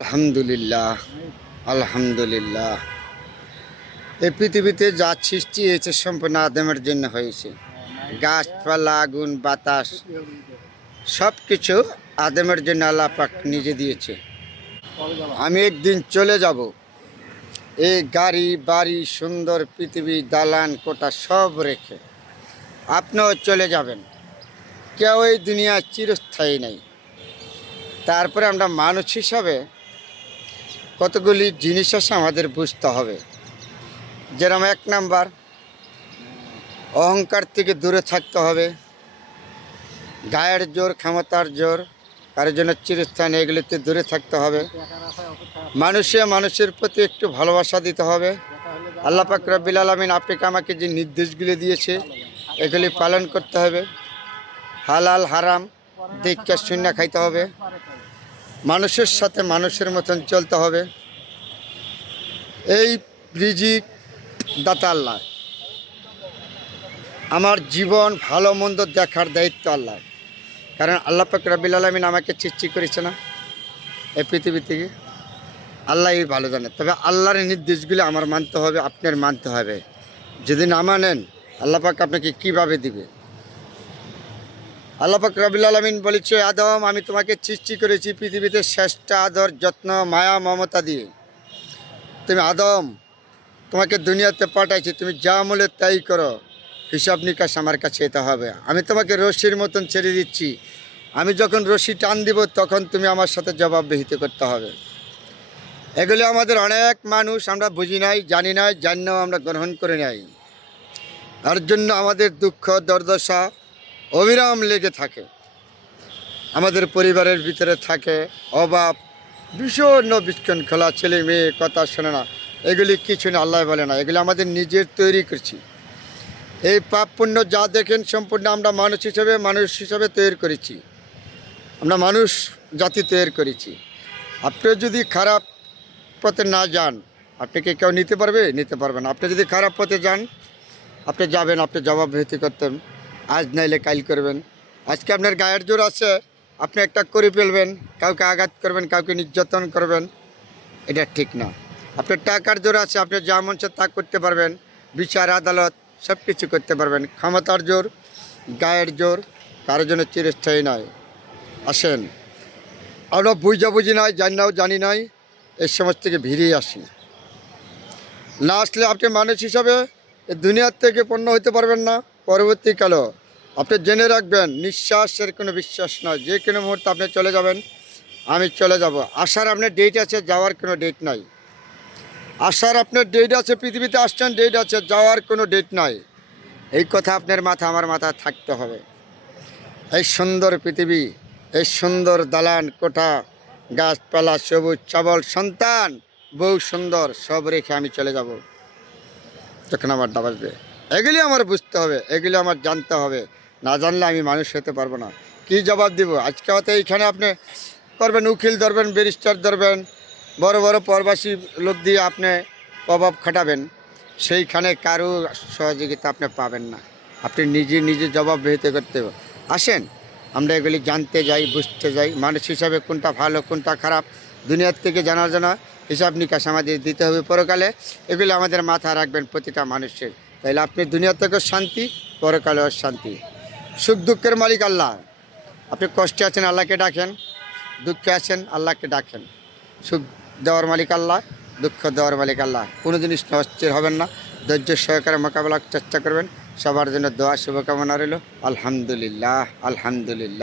আলহামদুলিল্লাহ, আলহামদুলিল্লাহ। এই পৃথিবীতে যা সৃষ্টি হয়েছে সম্পূর্ণ আদমের জন্য হয়েছে। গাছপালা, আগুন, বাতাস সব কিছু আদমের জন্য আল্লাহ পাক নিজে দিয়েছে। আমি একদিন চলে যাব। এই গাড়ি বাড়ি, সুন্দর পৃথিবী, দালান কোঠা সব রেখে আপনিও চলে যাবেন। কেউ এই দুনিয়া চিরস্থায়ী নেই। তারপরে আমরা মানুষ হিসাবে কতগুলি জিনিস আছে আমাদের বুঝতে হবে। যেরকম 1 নাম্বার, অহংকার থেকে দূরে থাকতে হবে। গায়ের জোর, ক্ষমতার জোর, কারোর জন্য চিরস্থান, এগুলিতে দূরে থাকতে হবে। মানুষের প্রতি একটু ভালোবাসা দিতে হবে। আল্লাহ পাক রব্বুল আলামিন আপনাকে আমাকে যে নির্দেশগুলি দিয়েছে এগুলি পালন করতে হবে। হালাল হারাম দেখে শূন্য খাইতে হবে। মানুষের সাথে মানুষের মতন চলতে হবে। এই রিজিক দাতা আল্লাহ। আমার জীবন ভালো মন্দ দেখার দায়িত্ব আল্লাহ। কারণ আল্লাহ পাক রব্বুল আলামিন আমাকে সৃষ্টি করেছে না এই পৃথিবী থেকে, আল্লাহই ভালো জানে। তবে আল্লাহর নির্দেশগুলি আমার মানতে হবে, আপনার মানতে হবে। যদি না মানেন আল্লাহ পাক আপনাকে কীভাবে দিবে? আল্লাহ পাক রব্বুল আলামিন বলেছে, আদম আমি তোমাকে সৃষ্টি করেছি পৃথিবীতে শ্রেষ্ঠ আদর, যত্ন, মায়া, মমতা দিয়ে। তুমি আদম, তোমাকে দুনিয়াতে পাঠাইছি, তুমি যা আমলে তাই করো। হিসাব নিকাশ আমার কাছে এটা হবে। আমি তোমাকে রশির মতন ছেড়ে দিচ্ছি। আমি যখন রশি টান দিব তখন তুমি আমার সাথে জবাবদিহিত করতে হবে। এগুলি আমাদের অনেক মানুষ আমরা বুঝি নাই, জানি নাই, জানলেও আমরা গ্রহণ করে নাই। তার জন্য আমাদের দুঃখ দুর্দশা অবিরাম লেগে থাকে। আমাদের পরিবারের ভিতরে থাকে অভাব, ভীষণ বিশৃঙ্খলা, ছেলে মেয়ে কথা শোনে না। এগুলি কিছু না, আল্লাহ বলে না, এগুলি আমাদের নিজের তৈরি করছি। এই পাপ পুণ্য যা দেখেন সম্পূর্ণ আমরা মানুষ হিসাবে তৈরি করেছি। আমরা মানুষ জাতি তৈরি করেছি। আপনি যদি খারাপ পথে না যান, আপনাকে কেউ নিতে পারবে? নিতে পারবে না। আপনি যদি খারাপ পথে যান, আপনি যাবেন, আপনি জবাবদিহি করতেন। আজ নাইলে কাল করবেন। আজকে আপনার গায়ের জোর আছে, আপনি একটা করে ফেলবেন, কাউকে আঘাত করবেন, কাউকে নির্যাতন করবেন, এটা ঠিক না। আপনার টাকার জোর আছে, আপনি যা মন চায় তা করতে পারবেন, বিচার আদালত সব কিছু করতে পারবেন। ক্ষমতার জোর, গায়ের জোর কারোর জন্য চিরস্থায়ী নয়। আসেন, আমরা বুঝি নাই, জানি নাই, এই সমস্ত থেকে ভিড়িয়ে আসি। না আসলে আপনি মানুষ হিসাবে এই দুনিয়ার থেকে পণ্য হতে পারবেন না। পরবর্তীকালেও আপনি জেনে রাখবেন, নিঃশ্বাসের কোনো বিশ্বাস নয়। যে কোনো মুহূর্তে আপনি চলে যাবেন, আমি চলে যাব। আসার আপনার ডেট আছে, যাওয়ার কোনো ডেট নাই। আসার আপনার ডেট আছে, পৃথিবীতে আসছেন, ডেট আছে, যাওয়ার কোনো ডেট নাই। এই কথা আপনার মাথা আমার মাথায় থাকতে হবে। এই সুন্দর পৃথিবী, এই সুন্দর দালান কোঠা, গাছপালা, সবুজ সবল, সন্তান, বউ সুন্দর, সব রেখে আমি চলে যাব যখন আমার ডাব আসবে। এগুলি আমার বুঝতে হবে, এগুলি আমার জানতে হবে। না জানলে আমি মানুষ হতে পারবো না। কী জবাব দিব? আজকে হয়তো এইখানে আপনি করবেন, উকিল ধরবেন, ব্যারিস্টার ধরবেন, বড় বড় প্রবাসী লোক দিয়ে আপনি প্রভাব খাটাবেন, সেইখানে কারো সহযোগিতা আপনি পাবেন না। আপনি নিজে জবাবদিহিত করতে হবে। আসেন, আমরা এগুলি জানতে যাই, বুঝতে যাই। মানুষ হিসাবে কোনটা ভালো কোনটা খারাপ দুনিয়ার থেকে জানার জন্য হিসাব নিকাশ আমাদের দিতে হবে পরকালে। এগুলি আমাদের মাথায় রাখবেন প্রতিটা মানুষের। তাইলে আপনি দুনিয়া থেকেও শান্তি, পরকালেও শান্তি। সুখ দুঃখের মালিক আল্লাহ। আপনি কষ্টে আছেন, আল্লাহকে ডাকেন। দুঃখে আছেন, আল্লাহকে ডাকেন। সুখ দেওয়ার মালিক আল্লাহ, দুঃখ দেওয়ার মালিক আল্লাহ। কোনো জিনিস অস্থির হবেন না, ধৈর্য সহকারে মোকাবেলার চেষ্টা করবেন। সবার জন্য দোয়া শুভকামনা রইল। আলহামদুলিল্লাহ, আলহামদুলিল্লাহ।